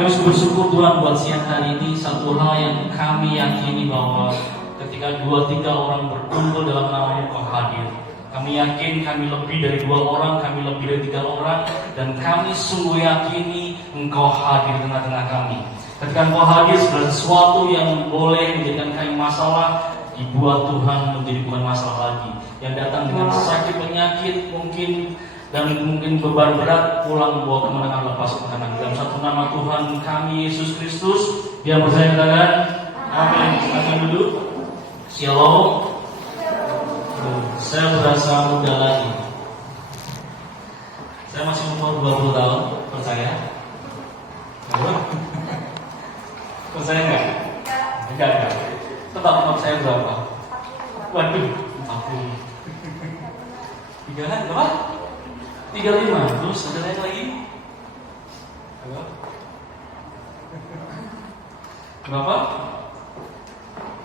Kami bersyukur Tuhan buat siang hari ini. Satu hal yang kami yakini bahwa ketika 2-3 orang berkumpul dalam nama Engkau hadir. Kami yakin kami lebih dari 2 orang, kami lebih dari 3 orang, dan kami sungguh yakini Engkau hadir di tengah-tengah kami. Ketika Engkau hadir, segala sesuatu yang boleh menjadikan kami masalah dibuat Tuhan menjadi bukan masalah lagi. Yang datang dengan sakit penyakit mungkin dan mungkin beban berat pulang membawa kemenangan lepas kemenangan. Dalam satu nama Tuhan kami Yesus Kristus, dia percaya katakan amin. Silakan duduk. Shalom. Saya berasa muda lagi. Saya masih umur 20 tahun, percaya? Percaya enggak? Enggak. Tebak umur saya berapa? Waduh, 40. 3 kan? Berapa? 35. Terus ada lain lagi? Berapa?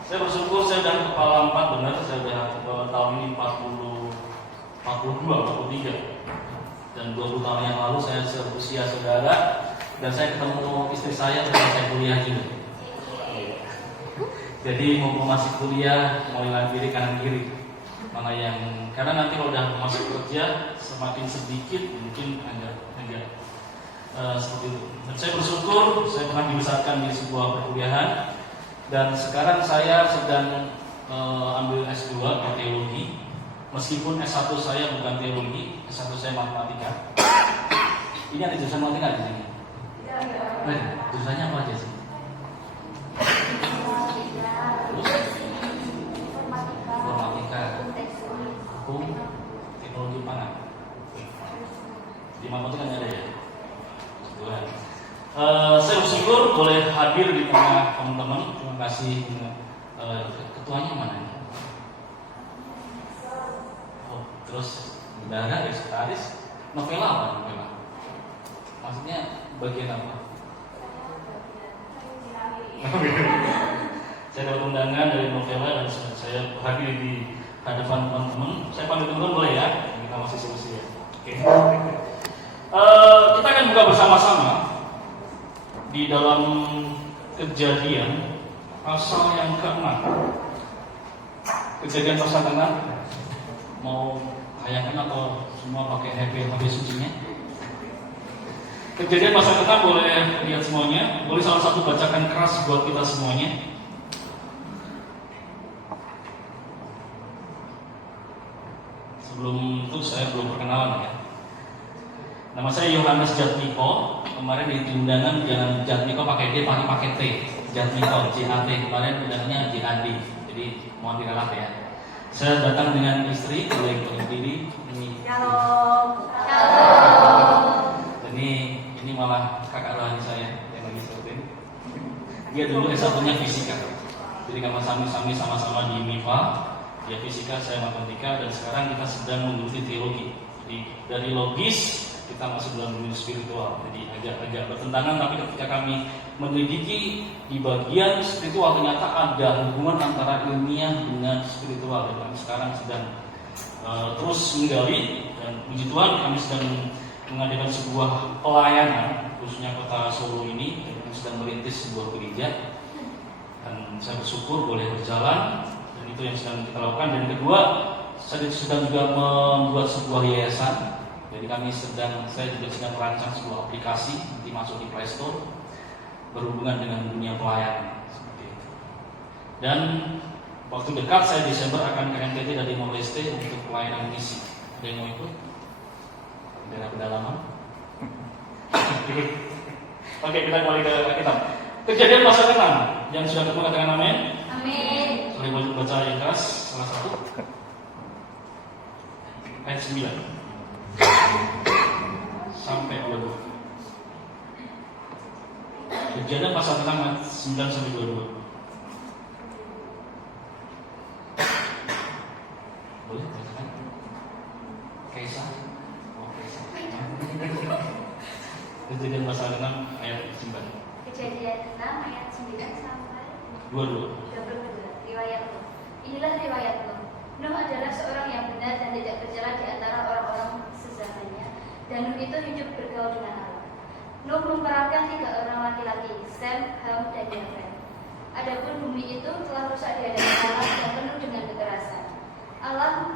Saya bersyukur saya udah kepala 4, benar. Saya udah tahun ini 42, 43. Dan 20 tahun yang lalu saya seusia saudara. Dan saya ketemu istri saya ketika saya kuliah juga. Jadi mau masih kuliah, mau yang kiri kanan kiri. Mana yang karena nanti kalau udah masuk kerja semakin sedikit mungkin agak seperti itu. Dan saya bersyukur saya pernah dibesarkan di sebuah perkuliahan dan sekarang saya sedang ambil S2 di teologi. Meskipun S1 saya bukan teologi, S1 saya matematika. Ini ada jurusan matematika di sini. Jurusannya apa aja sih? Informatika, hukum, teknologi pangan. Di matematika ada ya? Tuhan. Saya bersyukur boleh hadir di tengah teman-teman. Terima kasih. Ketuanya mana nih? Oh, terus bendahara, sekretaris, novela apa novela? Maksudnya bagian apa? Saya dapat undangan dari novela dan saya hadir di hadapan teman-teman. Saya panggil teman-teman boleh ya? Kita masih solusi ya. Oke. Kita akan buka bersama-sama di dalam Kejadian pasal yang ke-6. Kejadian pasal ke-6. Mau hayangkan atau semua pakai HP sucinya? Kejadian pasal ke-6 boleh lihat semuanya. Boleh salah satu bacakan keras buat kita semuanya. Sebelum itu saya belum perkenalan ya. Nama saya Yohanes Jatmiko. Kemarin di undangan jangan Jatmiko pakai D, pakai T. Jatmiko, JAT. Kemarin undangannya JAD. Jadi mohon diralat ya. Saya datang dengan istri, boleh berdiri. Ini. Shalom. Ini malah kakak rohani saya yang lagi syuting. Dia dulu S1-nya fisika. Jadi kami sama-sama di MIPA. Dia fisika, saya matematika, dan sekarang kita sedang menggeluti teologi. Jadi dari logis kita masuk dalam dunia spiritual. Jadi agak bertentangan, tapi ketika kami menyelidiki di bagian spiritual ternyata ada hubungan antara ilmiah dengan spiritual. Dan kami sekarang sedang terus menggali, dan puji Tuhan kami sedang mengadakan sebuah pelayanan khususnya kota Solo ini, dan kami sedang merintis sebuah gereja. Dan saya bersyukur boleh berjalan. Itu yang sedang kita lakukan. Dan kedua, saya sedang juga membuat sebuah yayasan. Jadi saya juga sedang merancang sebuah aplikasi nanti masuk di Play Store berhubungan dengan dunia pelayanan seperti itu. Dan waktu dekat saya Desember akan ke NTT dan Timor Leste untuk pelayanan misi. Ada yang mau ikut? Daerah pedalaman. Oke, kita kembali ke kitab. Kejadian pasal 6. Yang sudah ketemu katakan amin. Amin. Boleh baca yang keras, salah satu ayat 9 sampai 22. Kejadian pasal 6 ayat 9 sampai 22. Boleh bacakan? Kaisar. Kejadian pasal 6 ayat 9. Kejadian 6 ayat 9 sampai 22. Riwayat Nuh. Inilah riwayat Nuh. Nuh adalah seorang yang benar dan tidak berjalan di antara orang-orang sezamannya. Dan Nuh itu hidup bergaul dengan Allah. Nuh memperankan 3 orang laki-laki, Sem, Ham, dan Yafet. Adapun bumi itu telah rusak di hadapan Allah dan penuh dengan kekerasan. Allah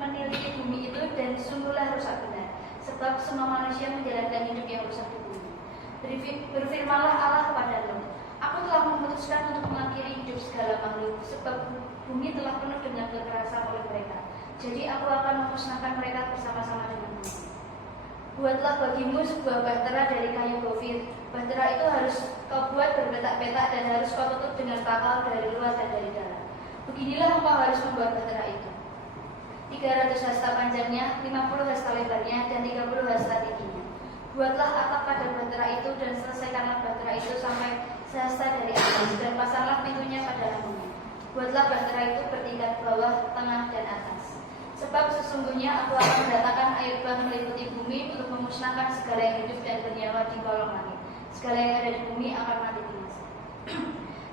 menilai bumi itu dan sungguhlah rusak benar, sebab semua manusia menjalankan hidup yang rusak di bumi. Berfirmanlah Allah kepada Nuh, Aku telah memutuskan untuk mengakhiri hidup segala makhluk, sebab bumi telah penuh dengan kekerasan oleh mereka. Jadi aku akan memusnahkan mereka bersama-sama dengan bumi. Buatlah bagimu sebuah bahtera dari kayu gofir. Bahtera itu harus kau buat berpetak-petak dan harus kau tutup dengan pakal dari luar dan dari dalam. Beginilah engkau harus membuat bahtera itu. 300 hasta panjangnya, 50 hasta lebarnya, dan 30 hasta tingginya. Buatlah atap pada bahtera itu dan selesaikanlah bahtera itu sampai sehasta dari atas dan pasanglah pintunya pada lambungnya. Buatlah bahtera itu bertingkat bawah, tengah, dan atas. Sebab sesungguhnya aku akan mendatangkan air bah meliputi bumi untuk memusnahkan segala yang hidup dan bernyawa di kolong langit. Segala yang ada di bumi akan mati binasa.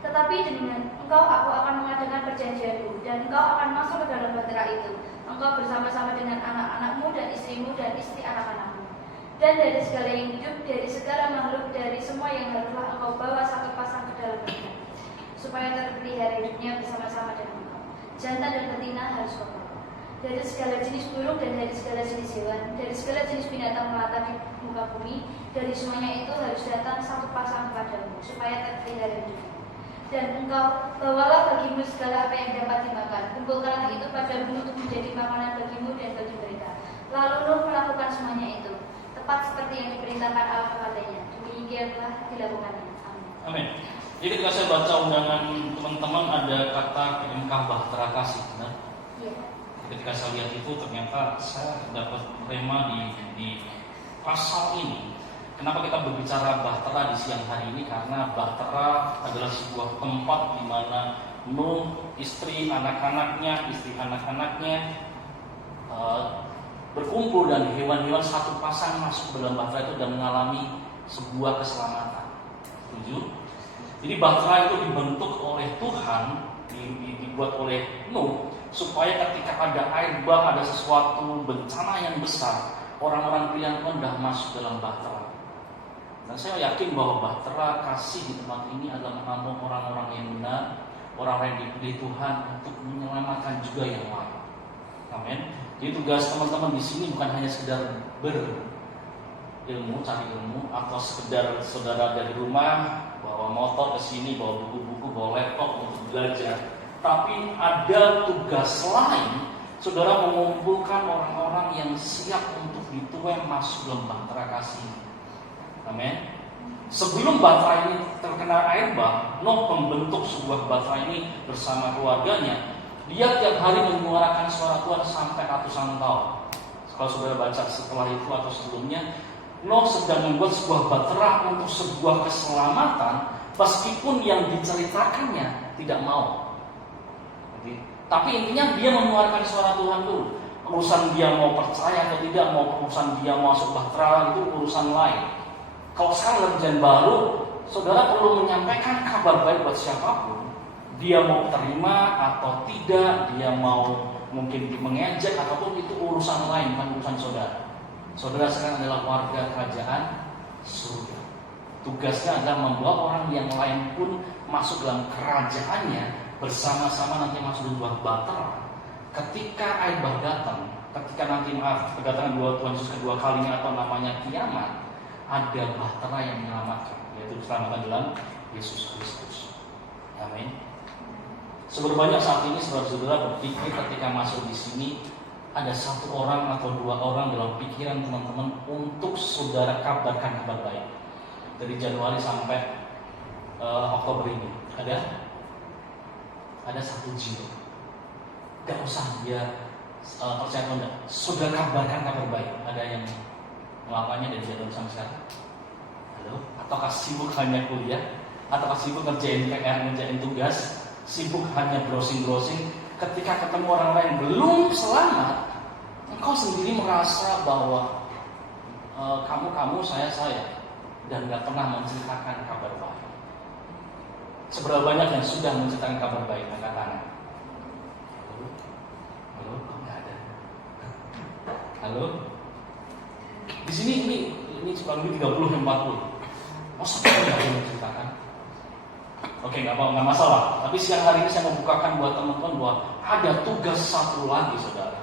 Tetapi dengan engkau aku akan mengadakan perjanjianku, dan engkau akan masuk ke dalam bahtera itu, engkau bersama-sama dengan anak-anakmu dan istrimu dan istri anak-anakmu. Dan dari segala yang hidup, dari segala makhluk, dari semua yang haruslah engkau bawa satu pasang ke dalam bahtera, supaya terpelihara hidupnya bersama-sama dengan engkau. Jantan dan betina harus kau bawa. Dari segala jenis burung dan dari segala jenis hewan, dari segala jenis binatang melata di muka bumi, dari semuanya itu harus datang satu pasang kepadamu, supaya terpelihara hidupnya. Dan engkau bawalah bagimu segala apa yang dapat dimakan. Kumpulkanlah itu padamu untuk menjadi makanan bagimu dan bagi mereka. Lalu Nuh melakukan semuanya itu, tepat seperti yang diperintahkan Allah kepadanya. Demikianlah dilakukannya. Amin. Amin. Jadi ketika saya baca undangan teman-teman ada kata MK Bahtera Kasih, benar? Iya. Ketika saya lihat itu ternyata saya dapat rema di pasal ini. Kenapa kita berbicara bahtera di siang hari ini? Karena bahtera adalah sebuah tempat di mana Nuh, istri anak-anaknya berkumpul dan hewan-hewan satu pasang masuk ke dalam bahtera itu dan mengalami sebuah keselamatan. Setuju? Jadi bahtera itu dibentuk oleh Tuhan, dibuat oleh Nuh, supaya ketika ada air bah, ada sesuatu bencana yang besar, orang-orang pilihan Tuhan sudah masuk dalam bahtera. Dan saya yakin bahwa bahtera kasih di tempat ini adalah menampung orang-orang yang benar, orang-orang yang dipilih Tuhan untuk menyelamatkan juga yang lain. Amin. Jadi tugas teman-teman di sini bukan hanya sekedar berilmu, cari ilmu, atau sekedar saudara dari rumah bawa motor ke sini, bawa buku-buku, bawa laptop untuk belajar. Tapi ada tugas lain, saudara mengumpulkan orang-orang yang siap untuk dituai masuk dalam bahtera kasih. Amin. Sebelum bahtera ini terkena air bah, Nuh membentuk sebuah bahtera ini bersama keluarganya. Dia tiap hari menyuarakan suara Tuhan sampai ratusan tahun. Kalau saudara baca setelah itu atau sebelumnya, Nuh sedang membuat sebuah bahtera untuk sebuah keselamatan, meskipun yang diceritakannya tidak mau. Tapi intinya dia menyuarakan suara Tuhan dulu. Urusan dia mau percaya atau tidak, mau urusan dia masuk bahtera itu urusan lain. Kalau sekarang dalam perjanjian baru, saudara perlu menyampaikan kabar baik buat siapapun. Dia mau terima atau tidak, dia mau mungkin mengejek ataupun itu urusan lain, bukan urusan saudara. Saudara sekarang adalah warga kerajaan surga. Tugasnya adalah membawa orang yang lain pun masuk dalam kerajaannya, bersama-sama nanti masuk dalam sebuah bahtera. Ketika air bah datang, ketika nanti kedatangan Tuhan Yesus kedua kalinya atau namanya kiamat, ada bahtera yang menyelamatkan, yaitu keselamatan dalam Yesus Kristus. Amin. Seberbanyak saat ini saudara-saudara berpikir ketika masuk di sini ada satu orang atau dua orang dalam pikiran teman-teman untuk saudara kabarkan kabar baik. Dari Januari sampai Oktober ini ada satu jiwa. Gak usah dia percaya atau enggak, saudara kabarkan kabar baik. Ada yang melakukannya dari Januari sampai sekarang? Halo? Ataukah sibuk hanya kuliah? Ataukah sibuk ngerjain PR, ngerjain tugas? Sibuk hanya browsing-browsing? Ketika ketemu orang lain belum selamat, engkau sendiri merasa bahwa kamu, saya, dan gak pernah menceritakan kabar baik. Seberapa banyak yang sudah menceritakan kabar baik? Angkat tangan. Halo? Kok gak ada? Halo? Di sini ini ini kurang lebih 30 dan 40. Masa tidak ada yang menceritakan? Oke, nggak masalah. Tapi siang hari ini saya membukakan buat teman-teman bahwa ada tugas satu lagi, saudara.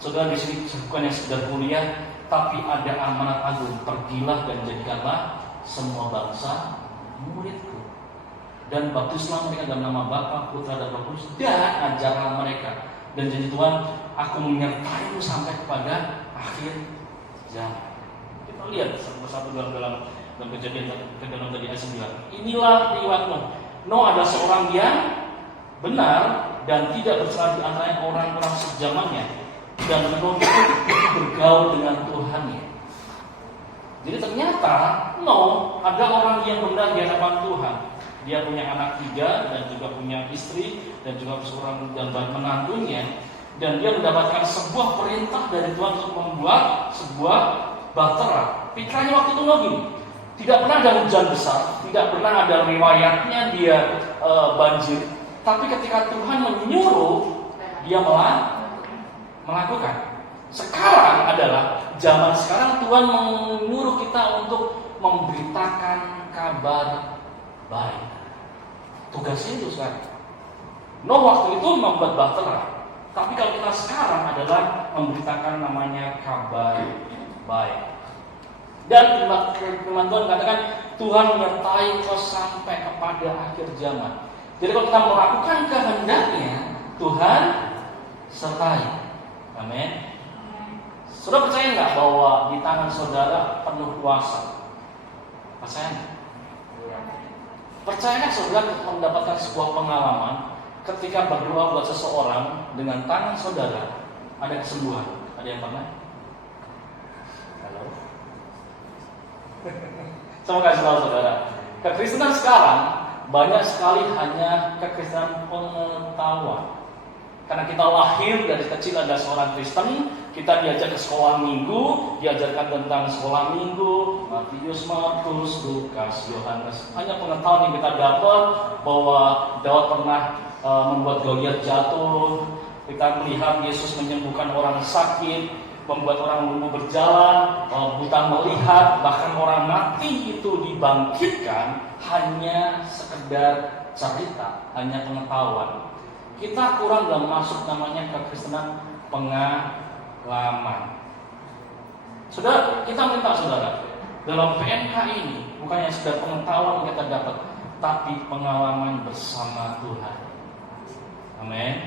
Saudara di sini bukan yang sekedar kuliah, tapi ada amanat agung. Pergilah dan jadikanlah semua bangsa muridku, dan baptislah mereka dalam nama Bapa, Putra, dan Roh Kudus, dan ajarlah mereka. Dan janji Tuhan, aku menyertaimu sampai kepada akhir zaman. Kita lihat satu-satu dalam kejadian tadi ayat 9. Inilah riwayat Nuh. Nuh adalah seorang yang benar dan tidak bersalah di antara orang-orang sezamannya, dan Nuh bergaul dengan Tuhannya. Jadi ternyata Nuh ada orang yang benar di hadapan Tuhan. Dia punya anak 3 dan juga punya istri dan juga seorang dan menantunya, dan dia mendapatkan sebuah perintah dari Tuhan untuk membuat sebuah bahtera. Pikirannya waktu itu Nuh gini, tidak pernah ada hujan besar, tidak pernah ada riwayatnya dia banjir, tapi ketika Tuhan menyuruh dia melakukan. Sekarang adalah zaman sekarang Tuhan menyuruh kita untuk memberitakan kabar baik. Tugasnya itu sekarang. Nuh waktu itu membuat bahtera, tapi kalau kita sekarang adalah memberitakan namanya kabar baik. Dan firman Tuhan katakan Tuhan menyertai kau sampai kepada akhir zaman. Jadi kalau kita melakukan kehendaknya, Tuhan sertai. Amin. Saudara percaya nggak bahwa di tangan saudara penuh kuasa? Percaya nggak? Percaya nggak saudara mendapatkan sebuah pengalaman ketika berdoa buat seseorang dengan tangan saudara ada kesembuhan? Ada yang pernah? Halo? Saya mau kasih tahu saudara, kekristenan sekarang banyak sekali hanya kekristenan pengetahuan. Karena kita lahir dari kecil ada seorang Kristen, kita diajak ke sekolah minggu, diajarkan tentang sekolah minggu, Matius, Markus, Lukas, Yohanes. Hanya pengetahuan yang kita dapat bahwa Daud pernah membuat Goliat jatuh. Kita melihat Yesus menyembuhkan orang sakit, membuat orang lumpuh berjalan, buta melihat, bahkan orang mati itu dibangkitkan. Hanya sekedar cerita, hanya pengetahuan. Kita kurang dalam masuk namanya kekristenan pengalaman. Saudara, kita minta saudara dalam PNK ini bukan yang sekedar pengetahuan yang kita dapat, tapi pengalaman bersama Tuhan. Amin.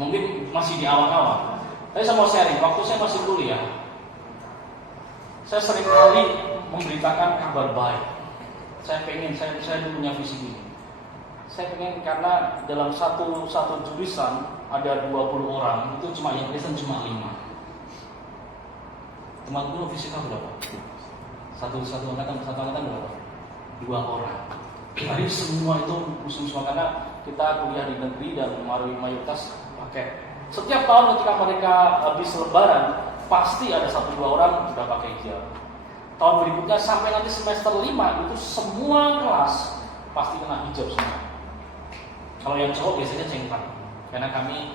Mungkin masih di awal-awal. Tapi saya mau sharing, waktu saya masih kuliah, saya sering kali memberitakan kabar baik. Saya dulu punya visi gini. Saya pengen, karena dalam satu jurusan ada 20 orang, itu cuma yang Kristen cuma 5. Teman-teman fisika berapa? Satu angkatan berapa? 2 orang. Tapi semua itu muslim semua, karena kita kuliah di negeri dan mayoritas pakai. Setiap tahun ketika mereka habis lebaran, pasti ada 1-2 orang sudah pakai hijab. Tahun berikutnya sampai nanti semester 5 itu semua kelas pasti kena hijab semua. Kalau yang cowok biasanya cengkak, karena kami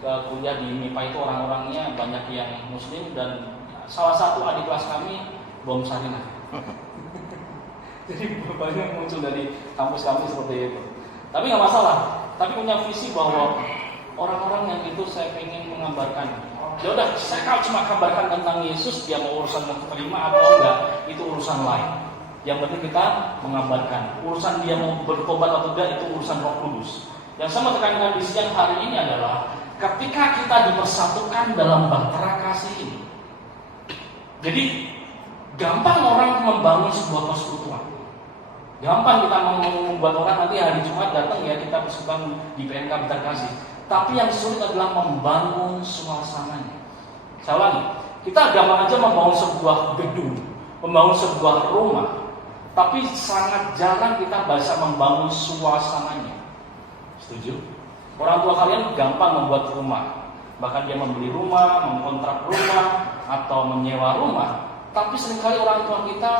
kuliah di MIPA itu orang-orangnya banyak yang muslim, dan salah satu adik kelas kami bom Sarinah. Jadi banyak muncul dari kampus kami seperti itu. Tapi nggak masalah. Tapi punya visi bahwa orang-orang yang itu saya ingin menggambarkan. Ya udah, saya kalau cuma kabarkan tentang Yesus, dia mau urusan mau terima atau enggak, itu urusan lain. Yang penting kita mengabarkan. Urusan dia mau bertobat atau tidak, itu urusan Roh Kudus. Yang saya mau tekankan di siang hari ini adalah ketika kita dipersatukan dalam bahtera kasih ini. Jadi gampang orang membangun sebuah persekutuan. Gampang kita membuat orang nanti hari Jumat datang ya kita persekutuan di PNK bahtera kasih. Tapi yang sulit adalah membangun suasananya. Saya ulangi, kita gampang aja membangun sebuah gedung, membangun sebuah rumah. Tapi sangat jarang kita bisa membangun suasananya. Setuju? Orang tua kalian gampang membuat rumah. Bahkan dia membeli rumah, mengkontrak rumah, atau menyewa rumah. Tapi seringkali orang tua kita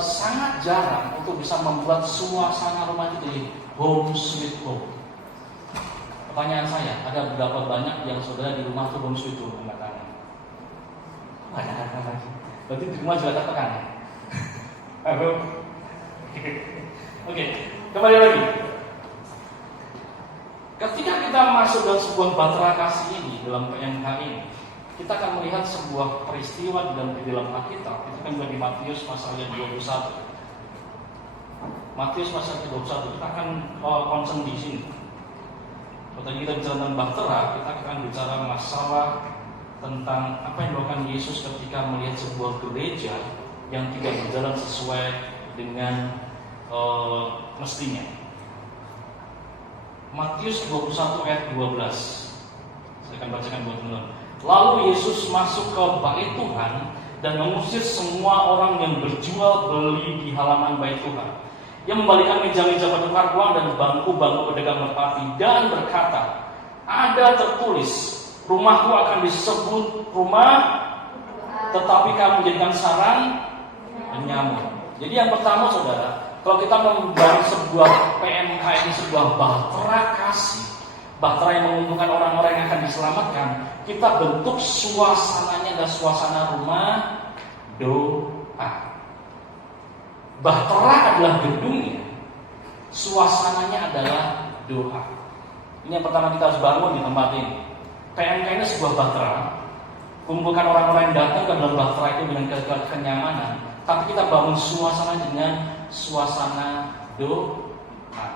sangat jarang untuk bisa membuat suasana rumah itu jadi home sweet home. Pertanyaan saya, ada berapa banyak yang saudara di rumah itu home sweet home? Angkat tangan. Ada lagi. Berarti di rumah juga tertekan. Halo. Oke, kembali lagi. Ketika kita masuk dalam sebuah bahtera kasih ini, dalam PMK ini, kita akan melihat sebuah peristiwa di dalam Alkitab. Itu kan bagi Matius pasal yang 21. Matius pasal 21, kita akan concern di sini. Kalau tadi kita bicara tentang bahtera, kita akan bicara masalah tentang apa yang dilakukan Yesus ketika melihat sebuah gereja yang tidak berjalan sesuai dengan mestinya. Matius 21 ayat 12. Saya akan bacakan buat teman-teman. Lalu Yesus masuk ke bait Tuhan dan mengusir semua orang yang berjual beli di halaman bait Tuhan. Ia membalikkan meja-meja penukar uang dan bangku-bangku pedagang merpati dan berkata, ada tertulis, rumahku akan disebut rumah, tetapi kamu jadikan sarang penyamar. Jadi yang pertama saudara, kalau kita membangun sebuah PMK ini sebuah bahtera kasih, bahtera yang mengumpulkan orang-orang yang akan diselamatkan, kita bentuk suasananya adalah suasana rumah doa. Bahtera adalah gedungnya, suasananya adalah doa. Ini yang pertama kita harus bangun di tempat ini. PMK ini sebuah bahtera, kumpulkan orang-orang yang datang ke dalam bahtera itu dengan kenyamanan, tapi kita bangun suasana dengan suasana doa.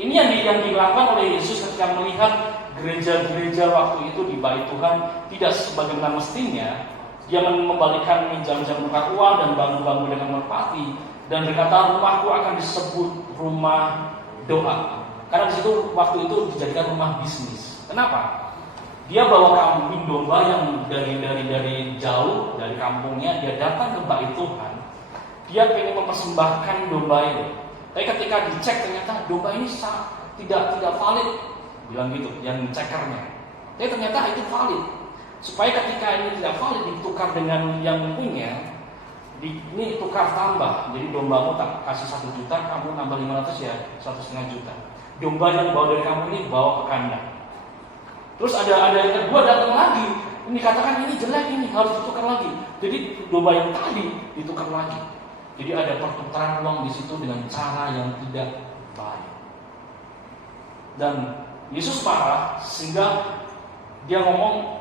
Ini yang dilakukan oleh Yesus ketika melihat gereja-gereja waktu itu di bait Tuhan tidak sebagaimana mestinya. Dia membalikkan meja-meja penukar uang dan bangku-bangku dengan merpati dan berkata, rumahku akan disebut rumah doa. Karena di situ waktu itu dijadikan rumah bisnis. Kenapa? Dia bawa kambing domba yang dari jauh dari kampungnya, dia datang ke bait Tuhan. Dia ingin mempersembahkan domba ini. Tapi ketika dicek ternyata domba ini tidak valid, bilang gitu, yang cekernya. Tapi ternyata itu valid. Supaya ketika ini tidak valid ditukar dengan yang punya, ini tukar tambah. Jadi dombamu tak kasih 1 juta, kamu nambah 500 ya 1,5 juta. Domba yang bawa dari kamu ini bawa ke kandang. Terus ada yang kedua datang lagi, ini katakan ini jelek, ini harus ditukar lagi. Jadi domba yang tadi ditukar lagi. Jadi ada pertukaran uang di situ dengan cara yang tidak baik. Dan Yesus marah sehingga dia ngomong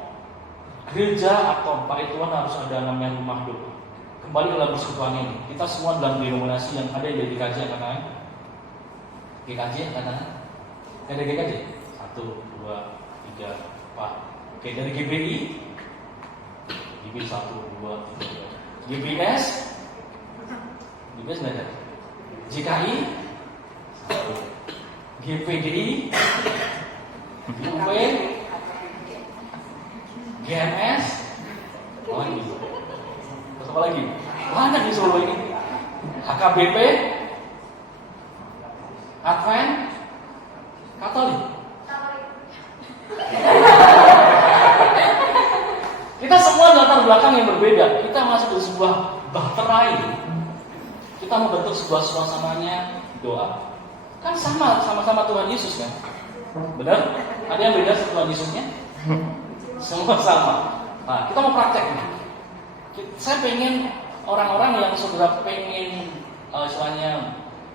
gereja atau bait Tuhan harus ada namanya rumah doa. Kembali dalam persekutuan ini, kita semua dalam denominasi yang ada di GKJ katakan. GKJ katakan. Ada GKJ? 1, 2, 3, 4. Oke, dari GBI, GBI 1, 2, 3. GBS nggak ada. GKI, GPDI, UP, GMS, apa lagi? Banyak di Solo ini. HKBP, Advent, Katolik. Kita semua latar belakang yang berbeda. Kita masuk ke sebuah bahtera ini. Kita membentuk sebuah suasananya doa. Kan sama-sama Tuhan Yesus kan? Benar? Ada yang beda Tuhan Yesusnya? Semua sama. Nah, kita mau praktek. Saya pengen orang-orang yang saudara pengen istilahnya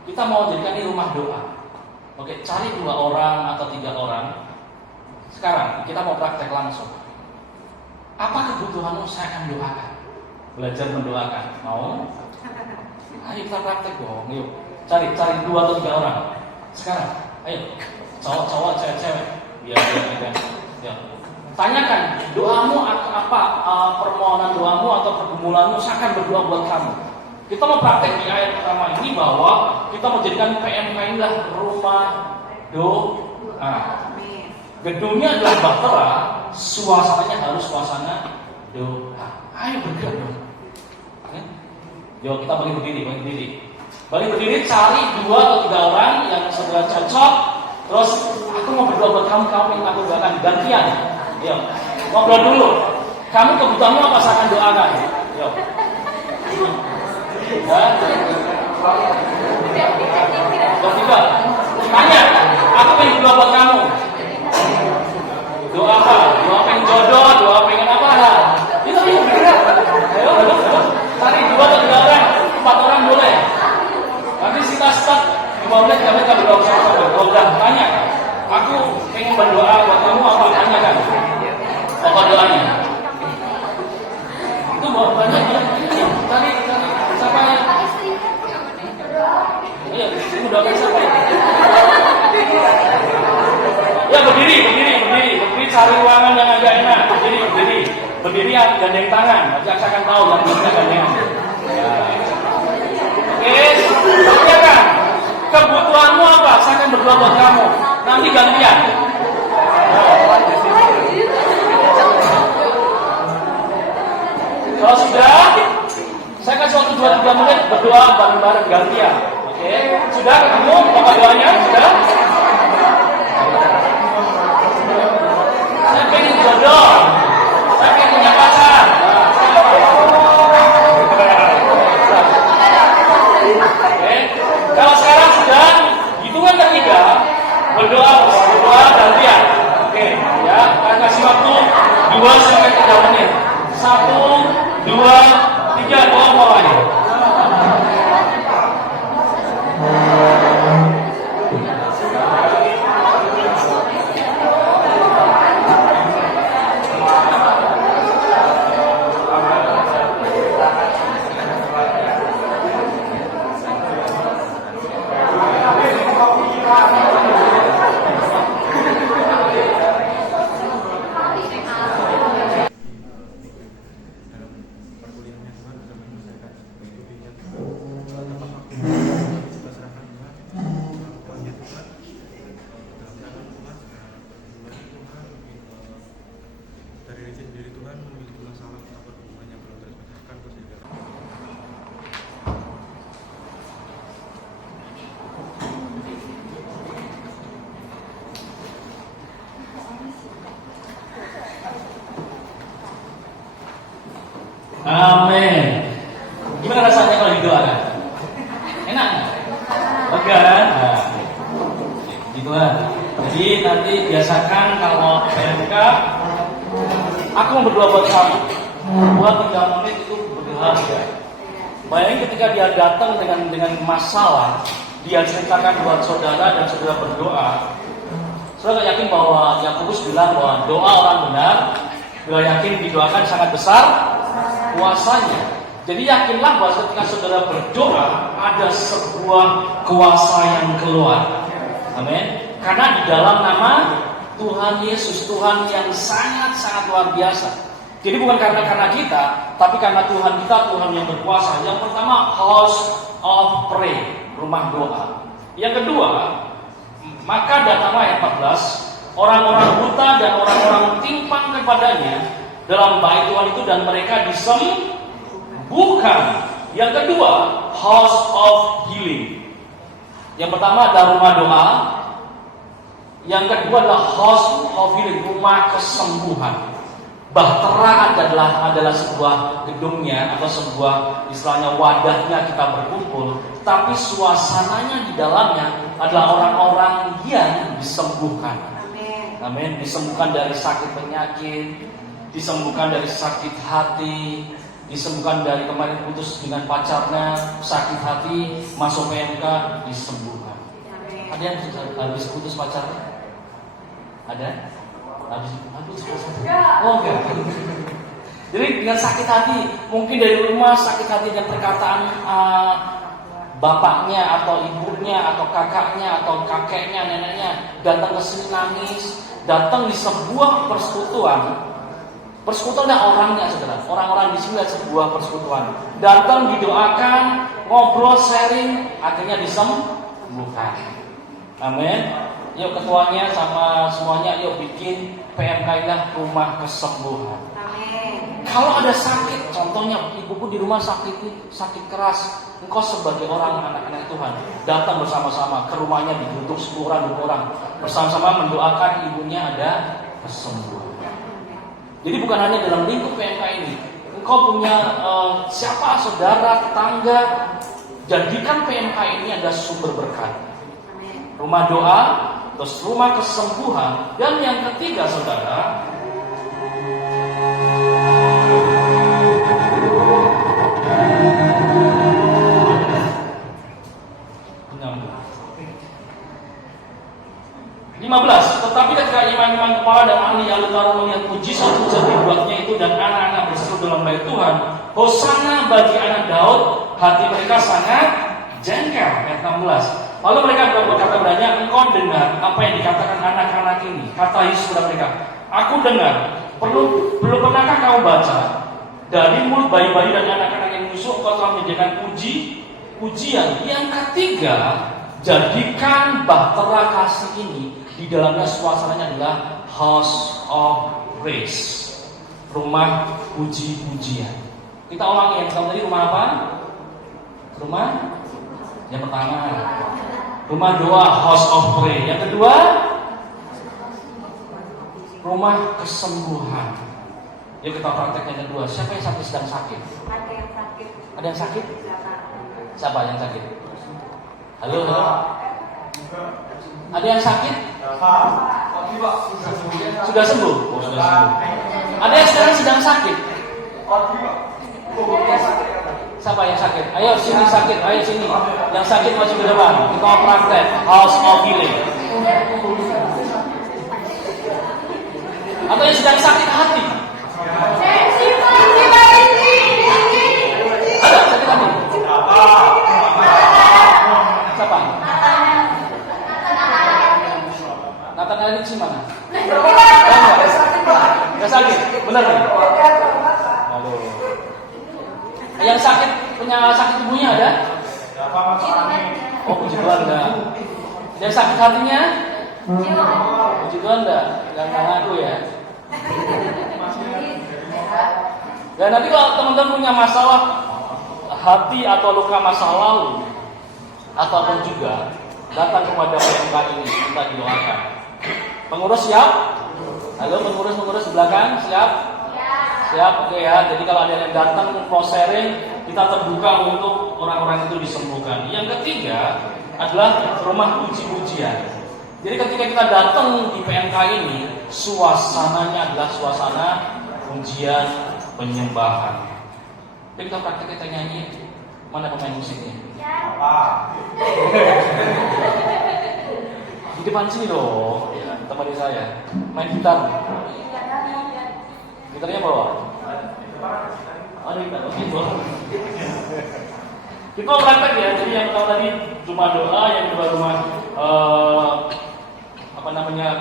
kita mau jadikan ini rumah doa. Oke, cari 2 orang atau 3 orang. Sekarang kita mau praktek langsung. Apa kebutuhanmu saya akan doakan. Belajar mendoakan. Mau? Ayo kita praktek dong. Yuk. Cari 2 atau 3 orang. Sekarang, ayo. Cowok-cowok, cewek-cewek. Biar ada. Ya. Tanyakan doamu apa, permohonan doamu atau pergumulanmu, saya akan berdoa buat kamu. Kita mau praktek di ayat pertama ini bahwa kita mau jadikan PMK inilah rumah doa. Gedungnya adalah bahtera, suasananya harus suasana doa. Ayo bergerak dong. Yuk kita balik berdiri, cari 2 atau 3 orang yang saudara cocok. Terus aku mau berdoa buat kamu yang aku doakan gantian. Yuk, ngobrol dulu. Kamu kebutuhanmu apa saya akan doakan? Yuk. Ketiga, tanya. Aku pengen berdoa buat kamu. Doa apa? Doa pengen jodoh, doa pengen apa? Itu bergerak. Ayo. nggak usah sampai. Oh, udah tanya. Aku pengen berdoa buat kamu apa? Tanya kan? Apa doanya? Itu mau tanya dia. Tadi siapa yang? Iya, kamu doakan siapa? Ya berdiri, cari ruangan yang agak enak. Berdiri, gandeng tangan. Nanti saya akan tahu yang mana gandengan. Oke, kerjakan. Kebutuhanmu apa? Saya akan berdoa buat kamu. Nanti gantian. Kalau sudah, saya kasih waktu 2-3 menit berdoa bareng-bareng gantian. Oke, sudah ketemu apa doanya? Sudah? Saya pengen jodoh. Saya pengen punya pacar. Oke, kalau sekarang sudah hitungan ketiga berdoa gantian. Oke, ya, saya kasih waktu 2-3 menit. 1, 2, 3, doa mulai. Amin. Gimana rasanya kalau didoakan? Enak? Oke kan? Nah, gitu kan. Jadi nanti biasakan kalau PMK, aku mau berdoa buat kamu. Buat 3 menit itu berharga. Bayangin ketika dia datang dengan masalah, dia ceritakan buat saudara dan saudara berdoa. Saudara yakin bahwa Yakobus bilang bahwa doa orang benar, doa yakin didoakan sangat besar kuasanya. Jadi yakinlah bahwa ketika saudara berdoa ada sebuah kuasa yang keluar. Amin. Karena di dalam nama Tuhan Yesus, Tuhan yang sangat-sangat luar biasa. Jadi bukan karena kita, tapi karena Tuhan kita, Tuhan yang berkuasa. Yang pertama, house of prayer, rumah doa. Yang kedua, maka datanglah ayat 14, orang-orang buta dan orang-orang timpang kepadanya dalam bait Tuhan itu dan mereka disembuhkan. Yang kedua, house of healing. Yang pertama adalah rumah doa. Yang kedua adalah house of healing, rumah kesembuhan. Bahtera adalah sebuah gedungnya atau sebuah istilahnya wadahnya kita berkumpul, tapi suasananya di dalamnya adalah orang-orang yang disembuhkan. Amin. Disembuhkan dari sakit penyakit, disembuhkan dari sakit hati, disembuhkan dari kemarin putus dengan pacarnya, sakit hati, masuk PMK, disembuhkan. Ada yang habis putus pacarnya? Ada? Habis putus pacarnya? Oh enggak. Jadi dengan sakit hati, mungkin dari rumah sakit hati dengan perkataan bapaknya atau ibunya atau kakaknya atau kakeknya, neneknya datang ke sini nangis, datang di sebuah persekutuan. Persekutuan ada orangnya, saudara. Orang-orang di sini ada sebuah persekutuan. Datang didoakan, ngobrol, sharing, akhirnya disembuhkan. Amin. Yuk ketuanya sama semuanya, yuk bikin PMK Indah Rumah Kesembuhan. Amin. Kalau ada sakit, contohnya ibuku di rumah sakit keras, engkau sebagai orang anak-anak Tuhan datang bersama-sama ke rumahnya, dibentuk 10 orang bersama-sama mendoakan ibunya ada kesembuhan. Jadi bukan hanya dalam lingkup PMK ini, engkau punya siapa saudara, tetangga, jadikan PMK ini ada sumber berkat. Rumah doa, terus rumah kesembuhan, dan yang ketiga saudara, menyembah Tuhan, Hosana bagi anak Daud, hati mereka sangat jengkel. Ayat 16. Lalu mereka berkata padanya, engkau dengar apa yang dikatakan anak-anak ini. Kata Yesus kepada mereka, aku dengar. Belum pernahkah kamu baca? Dari mulut bayi-bayi dan anak-anak yang busuk engkau telah menyediakan pujian. Yang ketiga, jadikan bahtera kasih ini di dalamnya suasananya adalah house of praise, rumah puji-pujian. Kita ulangi yang pertama tadi, rumah apa? Rumah yang pertama, rumah doa, house of prayer. Yang kedua, rumah kesembuhan. Yuk kita praktek yang kedua. Siapa yang sedang sakit? Ada yang sakit. Ada yang sakit? Siapa yang sakit? Halo. Ada yang sakit? Sudah sembuh? Oh, sudah sembuh. Ada yang sekarang sedang sakit? Siapa yang sakit? Ayo sini sakit, ayo sini. Yang sakit masuk ke depan. Kita mau praktek house of healing. Atau yang sedang sakit hati? Ada sakit hati? Siapa? Nathan Erik sih mana? Gak sakit, benar kan? Halo. Yang sakit, punya sakit tubuhnya ada? Oh, puji Tuhan enggak. Yang sakit hatinya? Puji Tuhan enggak? Yang ngaku ya. Dan nanti kalau teman-teman punya masalah hati atau luka masa lalu, ataupun juga datang kepada PMK ini, minta didoakan. Pengurus siap? Halo pengurus di belakang siap? Siap, oke ya. Jadi kalau ada yang datang mau sharing, kita terbuka untuk orang-orang itu disembuhkan. Yang ketiga adalah rumah puji-pujian. Jadi ketika kita datang di PMK ini, suasananya adalah suasana pujian, penyembahan. Jadi kita praktek, kita nyanyi. Mana pemain musiknya? Di depan sini dong, ya, temani saya. Main gitar. Gitarnya bawa. Ada gitar, oke bawa. Kita praktek ya. Jadi yang pertama tadi rumah doa, yang kedua rumah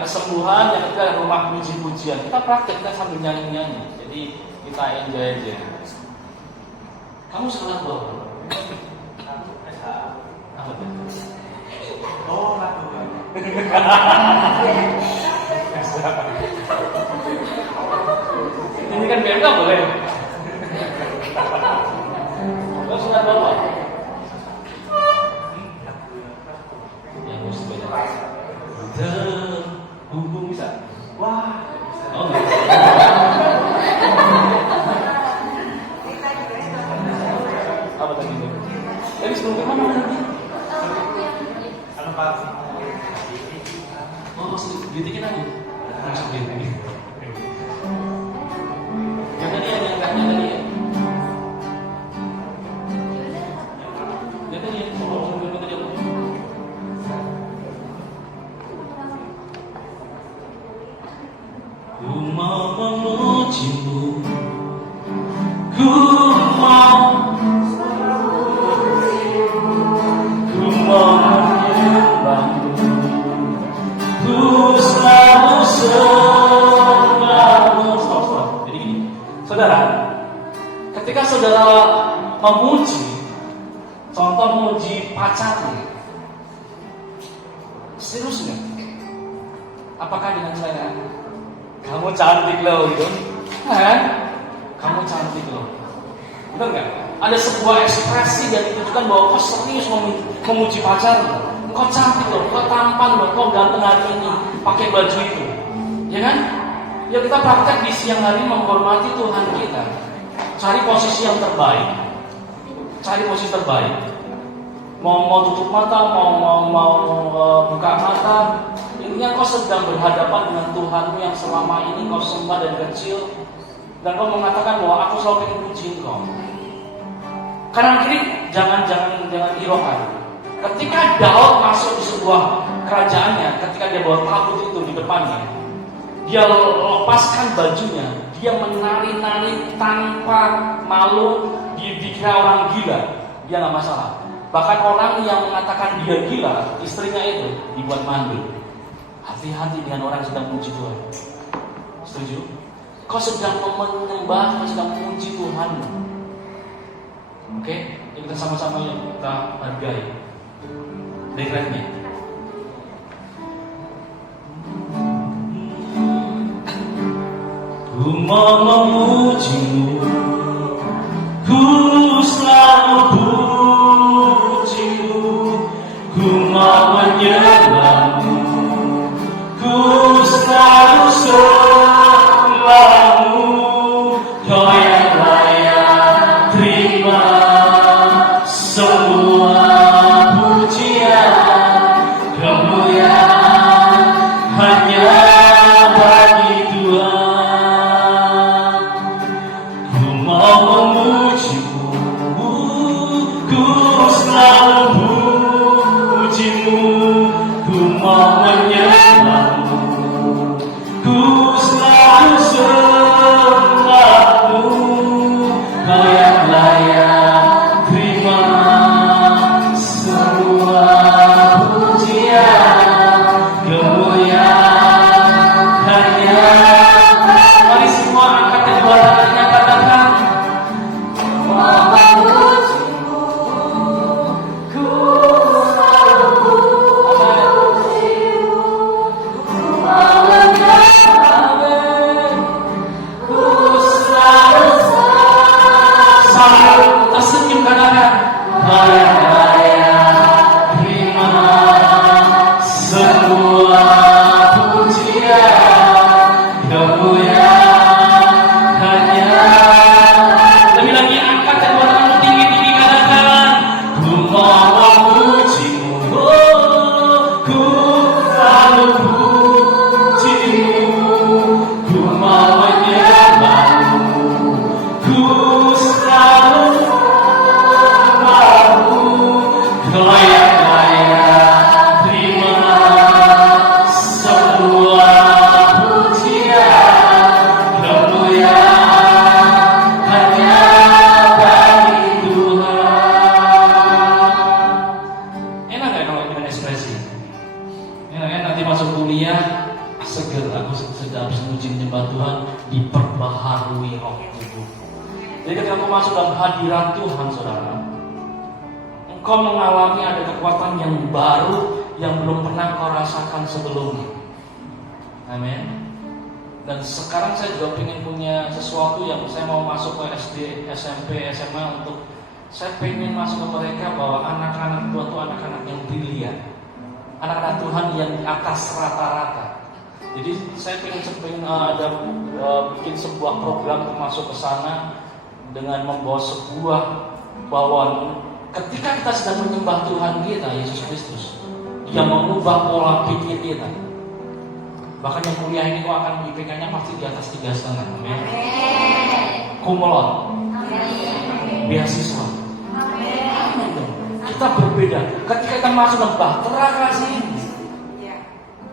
kesembuhan, yang ketiga rumah puji-pujian. Kita praktek, kita sambil nyanyi-nyanyi. Jadi kita enjoy aja. Kamu sekolah berapa? Apa tuh? Oh, ini kan BMK boleh. Kau sudah berapa? Yang mesti beda. Terhubung bisa. Wah. Oh enggak. Apa tadi itu? Jadi sebelum ke mana tadi? Oh, masih ditikin aja. Masuk ditikin. Yang tadi yang tadi ya. Yang tadi ya. Sebelum tadi apa? Ku mau memujimu, ku mau menyembahmu, ku selalu selalu. Jadi gini, saudara, ketika saudara memuji, contoh memuji pacarnya, serius nggak? Apakah dengan selera? Kamu cantik loh, gitu. Kamu cantik loh. Benar nggak? Ada sebuah ekspresi yang ditujukan bahwa kau serius memuji pacarmu. Kau cantik loh, kau tampan loh, kau ganteng hari ini pakai baju itu, ya kan? Ya kita praktek di siang hari menghormati Tuhan kita. Cari posisi yang terbaik. Cari posisi terbaik. Mau tutup mata, mau buka mata. Intinya kau sedang berhadapan dengan Tuhanmu yang selama ini kau sembah dari kecil, dan kau mengatakan bahwa aku selalu ingin puji Engkau. Kanan kiri jangan hiraukan. Ketika Daud masuk di sebuah kerajaannya, ketika dia bawa tabut itu di depannya, dia lepaskan bajunya, dia menari-nari tanpa malu, dikira orang gila, dia nggak masalah. Bahkan orang yang mengatakan dia gila, istrinya itu dibuat mandul. Hati-hati dengan orang yang sedang memuji Tuhan. Setuju? Kau sedang menyembah, kau sedang memuji Tuhanmu. Oke? Kita sama-sama yang kita hargai. Refrenya. Ku mau memujimu, ku selalu pujimu, ku mau menyembahmu, ku selalu sembahmu, kau yang layak terima semua pujian, kemuliaan hanya bagi Tuhan. Ku mau memujimu, ku selalu pujimu, ku mau menyembahmu, ku selalu sembahmu, kau yang layak terima semua pujian, kemuliaan hanya. Mari semua angkat kedua tangannya, katakan mau memujimu, ku selalu pujimu, ku mau menyembahmu, ku selalu sambil tersenyum katakan kau yang layak terima semua pujian, kemuliaan hanya. Lebih lagi angkat kedua tanganmu tinggi-tinggi, katakan ku mau memujimu, ku selalu pujimu, ku mau menyembahmu, ku selalu sembahmu, kau yang layak terima semua pujian, kemuliaan hanya bagi Tuhan. Enak gak kalau dengan ekspresi? Enak kan? Nanti masuk kuliah seger, aku sedang memuji menyembah Tuhan, diperbaharui roh tubuh. Jadi ketika kau masuk dalam hadirat Tuhan, saudara, engkau mengalami ada kekuatan yang baru yang belum pernah kau rasakan sebelumnya. Amin. Dan sekarang saya juga ingin punya sesuatu yang saya mau masuk ke SD, SMP, SMA untuk saya pengen masuk ke mereka bahwa anak-anak Tuhan itu anak-anak yang brilian, anak-anak Tuhan yang di atas rata-rata. Jadi saya pengen bikin sebuah program untuk masuk ke sana dengan membawa sebuah bawaan. Ketika kita sedang menyembah Tuhan kita, Yesus Kristus, Dia mengubah pola pikir kita. Bahkan yang kuliah ini kok akan IPK-nya pasti di atas 3,5. Amin. Kumulon. Beasiswa. Amin. Kita berbeda. Ketika kita masuk ke bahtera kasih ini,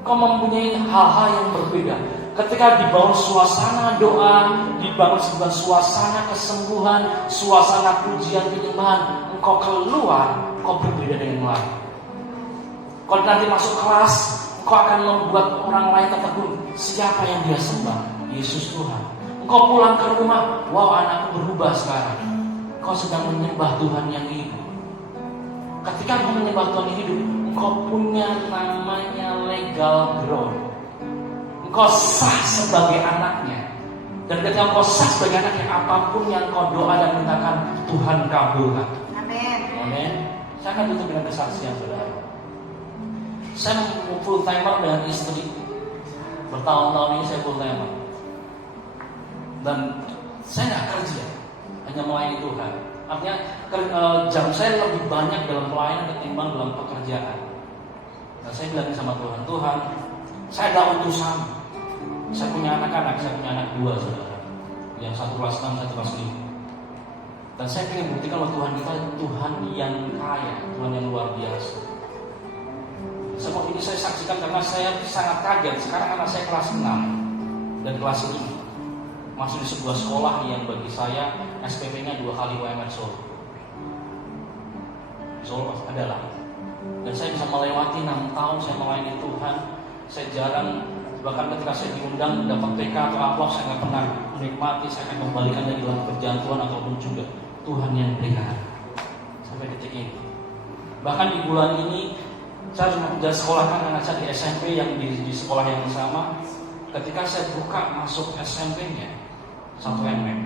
kau mempunyai hal-hal yang berbeda. Ketika dibangun suasana doa, dibangun sebuah suasana kesembuhan, suasana pujian penyembahan, engkau keluar, kau berbeda dengan yang lain. Kalau nanti masuk kelas, engkau akan membuat orang lain tertegun, siapa yang dia sembah? Yesus Tuhan. Engkau pulang ke rumah, wow, anakku berubah sekarang. Kau sedang menyembah Tuhan yang hidup. Ketika engkau menyembah Tuhan yang hidup, engkau punya namanya legal ground. Engkau sah sebagai anaknya. Dan ketika engkau sah sebagai anaknya, apapun yang kau doa dan mintakan, Tuhan kabulkan. Amin. Amin. Saya akan tutup dengan kesaksian, saudara. Saya full timer dengan istri. Bertahun-tahun ini saya full timer. Dan saya nggak kerja, hanya melayani Tuhan. Artinya jam saya lebih banyak dalam pelayanan ketimbang dalam pekerjaan. Nah, saya bilang sama Tuhan, Tuhan, saya ada utusan. Saya punya anak-anak, saya punya anak 2, saudara. Yang satu kelas 6, satu kelas 5. Dan saya ingin buktikan bahwa Tuhan kita Tuhan yang kaya, Tuhan yang luar biasa. Semua ini saya saksikan karena saya sangat kaget. Sekarang anak saya kelas 6 dan kelas 5. masuk di sebuah sekolah yang bagi saya SPP-nya 2 kali UMR Solo. Solo adalah. Dan saya bisa melewati 6 tahun saya melayani Tuhan. Saya jarang, bahkan ketika saya diundang dapat PK atau aplaus, saya nggak pernah menikmati. Saya akan kembalikan dari dalam kerjaan Tuhan ataupun juga Tuhan yang berikan sampai detik ini. Bahkan di bulan ini saya sudah sekolahkan anak saya di SMP yang di sekolah yang sama. Ketika saya buka masuk SMP-nya 1 MM,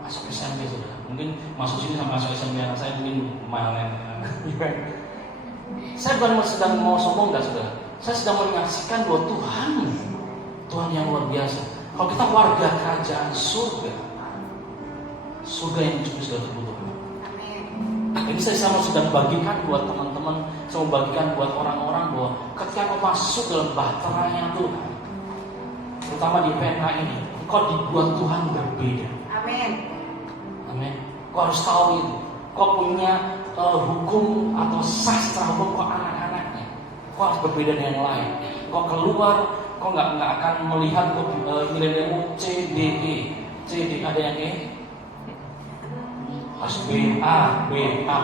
masuk SMP sudah. Mungkin masuk sini sama masuk SMP anak saya mungkin lumayan. Saya bukan sedang mau sombong, enggak saudara. Saya sedang menyaksikan bahwa Tuhan yang luar biasa. Kalau kita warga kerajaan surga yang sudah terbutuhkan. Ini saya sama sedang bagikan buat teman-teman, saya mau bagikan buat orang-orang bahwa ketika kau masuk dalam bahteranya Tuhan, terutama di PNK ini, kau dibuat Tuhan berbeda. Amin. Kau harus tahu itu. Kau punya hukum atau sastra hukum kau anak-anaknya. Kau harus berbeda dengan yang lain. Kau keluar, kau nggak akan melihat nilai-nilaimu C, D, E. C, D, ada yang E? Harus B, A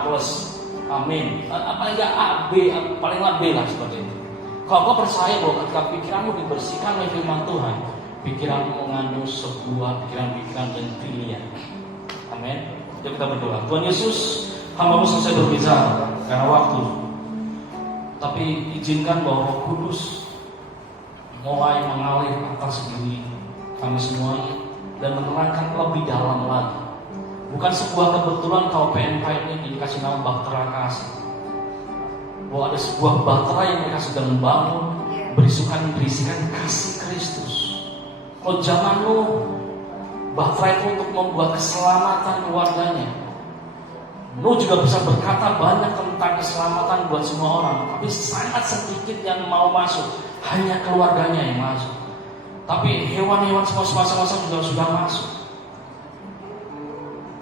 plus. Amin. Apa aja A, B, palinglah B lah seperti itu. Kalau kau percaya bahwa ketika pikiranmu dibersihkan oleh firman Tuhan, pikiranmu mengandung sebuah pikiran-pikiran dan pilihan. Amin. Jadi kita berdoa. Tuhan Yesus, hamba-Mu selesai berbicara karena waktu. Tapi izinkan bahwa Roh Kudus mulai mengalir atas diri kami semuanya dan menerangkan lebih dalam lagi. Bukan sebuah kebetulan kalau PNK ini dikasih nama Bahtera Kasih. Bahwa ada sebuah bahtera yang mereka sedang membangun, berisikan kasih Kristus. Kalau zaman lu bahtera itu untuk membuat keselamatan keluarganya, lu juga bisa berkata banyak tentang keselamatan buat semua orang, tapi sangat sedikit yang mau masuk, hanya keluarganya yang masuk. Tapi hewan-hewan semua juga sudah masuk.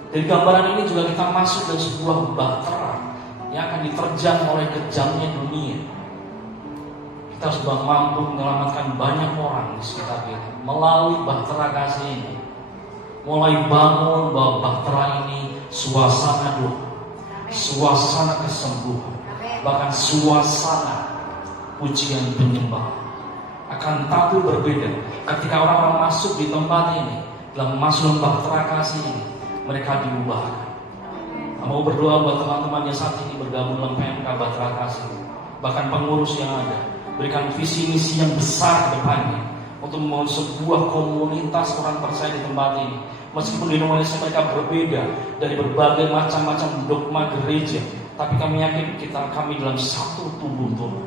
Dari gambaran ini juga kita masuk dari sebuah bahtera yang akan diterjang oleh kejamnya dunia. Kita sudah mampu menyelamatkan banyak orang di sekitar kita melalui bahtera kasih ini. Mulai bangun bahwa bahtera ini suasana doa, suasana kesembuhan, bahkan suasana pujian penyembahan. Akan tapi berbeda ketika orang-orang masuk di tempat ini, dalam masuk bahtera kasih ini, mereka diubahkan. Mau berdoa buat teman-teman yang saat ini bergabung dalam PMK Bahtera Kasih, bahkan pengurus yang ada, berikan visi misi yang besar ke depannya untuk membangun sebuah komunitas orang percaya di tempat ini. Meskipun denominasi mereka berbeda dari berbagai macam-macam dogma gereja, tapi kami yakin kami dalam satu tubuh Tuhan.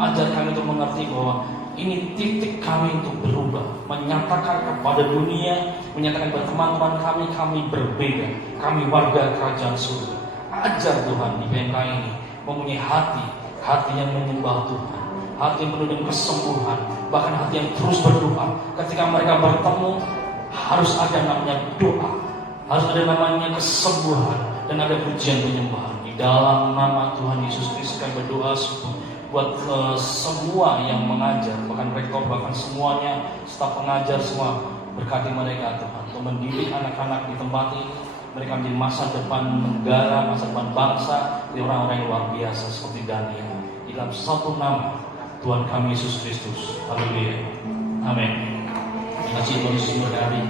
Ajar kami untuk mengerti bahwa ini titik kami untuk berubah, menyatakan kepada dunia, menyatakan kepada teman-teman kami berbeda, kami warga kerajaan surga. Ajar Tuhan di PMK ini mempunyai hati yang menyembah Tuhan, hati yang penuh dengan kesembuhan, bahkan hati yang terus berdoa. Ketika mereka bertemu, harus ada namanya doa, harus ada namanya kesembuhan, dan ada pujian penyembahan. Di dalam nama Tuhan Yesus Kristus kami berdoa buat semua yang mengajar, bahkan rektor, bahkan semuanya, staf pengajar semua, berkati mereka Tuhan untuk mendidik anak-anak di tempat ini. Mereka menjadi masa depan negara, masa depan bangsa, di orang-orang yang luar biasa seperti Daniel. Di dalam satu nama Tuhan kami Yesus Kristus. Haleluya. Amin. Terima kasih Tuhan Yesus berkati.